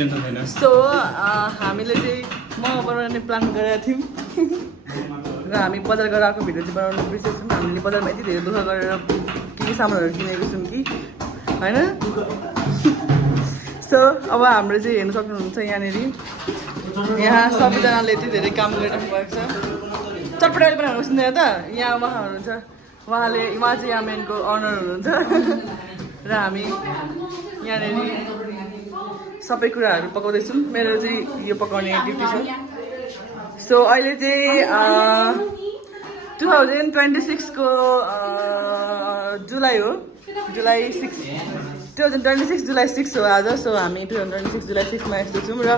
So हामीले चाहिँ मोमो बनाउने प्लान गरेका थियौँ र हामी बजार गएर आएको भिडियो चाहिँ बनाउनु बिर्सेछौँ। हामीले बजारमा यति धेरै दुःख गरेर के सामानहरू किनेको छौँ कि होइन। सो अब हाम्रो चाहिँ हेर्नु सक्नुहुन्छ यहाँनिर यहाँ सबैजनाले यति धेरै काम गरिराख्नु भएको छ। चटपटाइले पनि हाल्नु सुन्दैन त यहाँ उहाँ हुनुहुन्छ उहाँ चाहिँ यहाँ मेनको अनर हुनुहुन्छ र हामी यहाँनिर सबै कुराहरू पकाउँदैछौँ। मेरो चाहिँ यो पकाउने ड्युटी छ। सो अहिले चाहिँ 2026 को जुलाई हो, जुलाई 6 2026 जुलाई 6 हो आज। सो हामी 2026 जुलाई 6 मा यस्तो छौँ र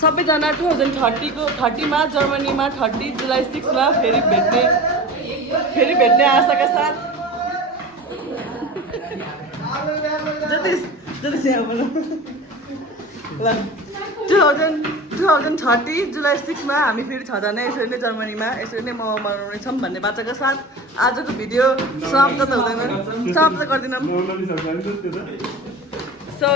सबैजना 2030 मा जर्मनीमा 30 जुलाई 6 मा फेरि भेट्ने आशाका साथ ल 2030 जुलाई 6 मा हामी फेरि छजना यसरी नै जर्मनीमा यसरी नै मोमो बनाउने छौँ भन्ने बाचाका साथ आजको भिडियो समाप्त त हुँदैन, समाप्त गर्दैनौँ। सो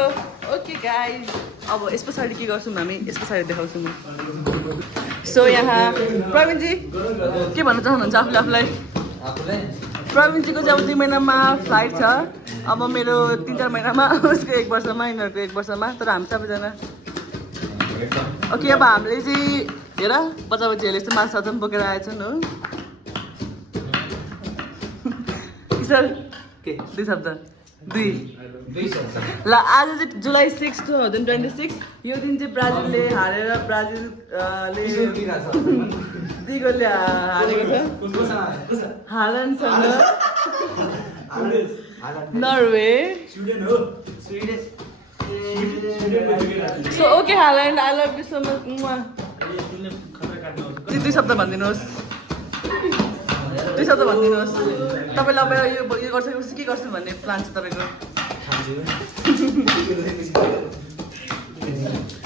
ओके गाइज, अब यस पछाडि के गर्छौँ हामी यस पछाडि देखाउँछु म। सो यहाँ प्रवीणजी के भन्न चाहनुहुन्छ आफूलाई? प्रवीणजीको चाहिँ अब 2 महिनामा फ्लाइट छ, अब मेरो 3-4 महिनामा, उसको 1 वर्षमा, यिनीहरूको 1 वर्षमा। तर हामी सबैजना ओके। अब हामीले चाहिँ हेर बच्चाबच्चीहरूले यस्तो माछा पनि बोकेर आएछन् हो। किशोर के 2 शब्द 2 ल। आज चाहिँ जुलाई 6 2026 यो दिन चाहिँ ब्राजिलले हारेर ब्राजिलले 2 गोलले हारेको छ हाल्यान्डसँग Norway. So okay Holland, I love you so much. 2 शब्द भनिदिनुहोस्, 2 शब्द भनिदिनुहोस्। तपाईँलाई अब यो गरिसकेपछि के गर्छु भन्ने प्लान छ तपाईँको?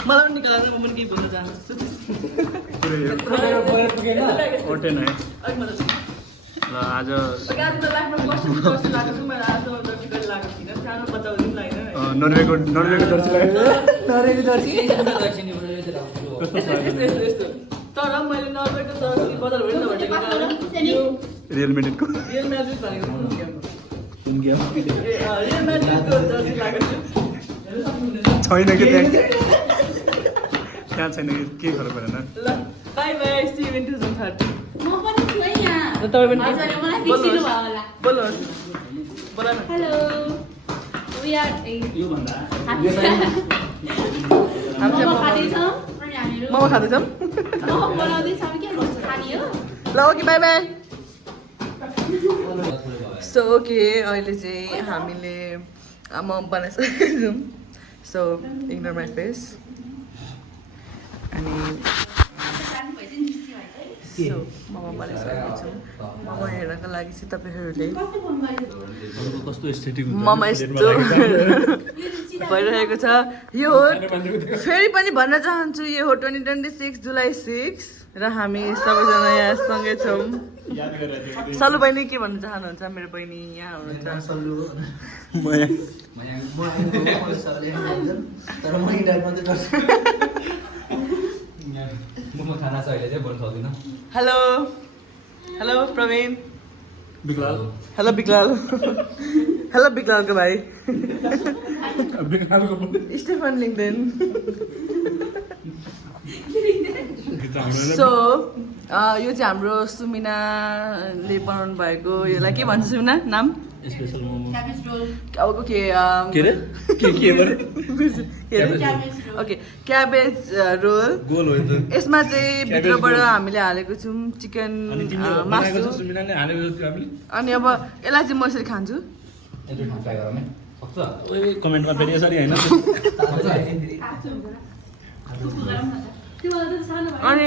मलाई पनि निकालेर म पनि केही भन्न चाहन्छु। ल आज नर्वेको जर्सी तर मैले नर्वेको जर्सी बजारभरि नभेटेको रियल म्याड्रिडको रियल म्याड्रिड भनेको रियल म्याड्रिडको जर्सी लागेको छैन कि त्यहाँ छैन कि के फरक परेन। ल bye bye, see you in 2030। म पनि छु है यहाँ। तपाईँ पनि हजुर मलाई फिक्सिनु भयो होला। बोल्नुहोस्, बोला न। हेलो वी आर यो भन्दा हामी मोमो खाँदैछौँ अनि हामीहरू मोमो खाँदैछौँ। मोमो बनाउँदैछौँ के गर्छ खाने हो। ल okay by by. So okay अहिले चाहिँ हामीले मोमो बनाइसकेको छौँ। So ignore my face. अनि सो मोमो बनाइसकेको छौँ। मोमो हेर्नको लागि चाहिँ तपाईँहरूले कस्तो एस्थेटिक मोमो यस्तो भइरहेको छ। यो हो, फेरि पनि भन्न चाहन्छु, यो हो 2026 जुलाई 6 र हामी सबैजना यहाँ सँगै छौँ। सल्लु बहिनी के भन्न चाहनुहुन्छ? मेरो बहिनी यहाँ हुनुहुन्छ। Hello hello Praveen. Biglal. Hello Biglal. Hello बिगलालको भाइ स्टेफन लिङ्कदेन। सो यो चाहिँ हाम्रो सुमिनाले बनाउनु भएको, यसलाई के भन्छ सुमिना नाम? स्पेशल मोमो। अब के रे ओके क्याबेज रोल गोल हो त। यसमा चाहिँ भित्रबाट हामीले हालेको छौँ चिकन मासु। अनि अब यसलाई चाहिँ म यसरी खान्छु। कमेन्टमा फेरि यसरी होइन अनि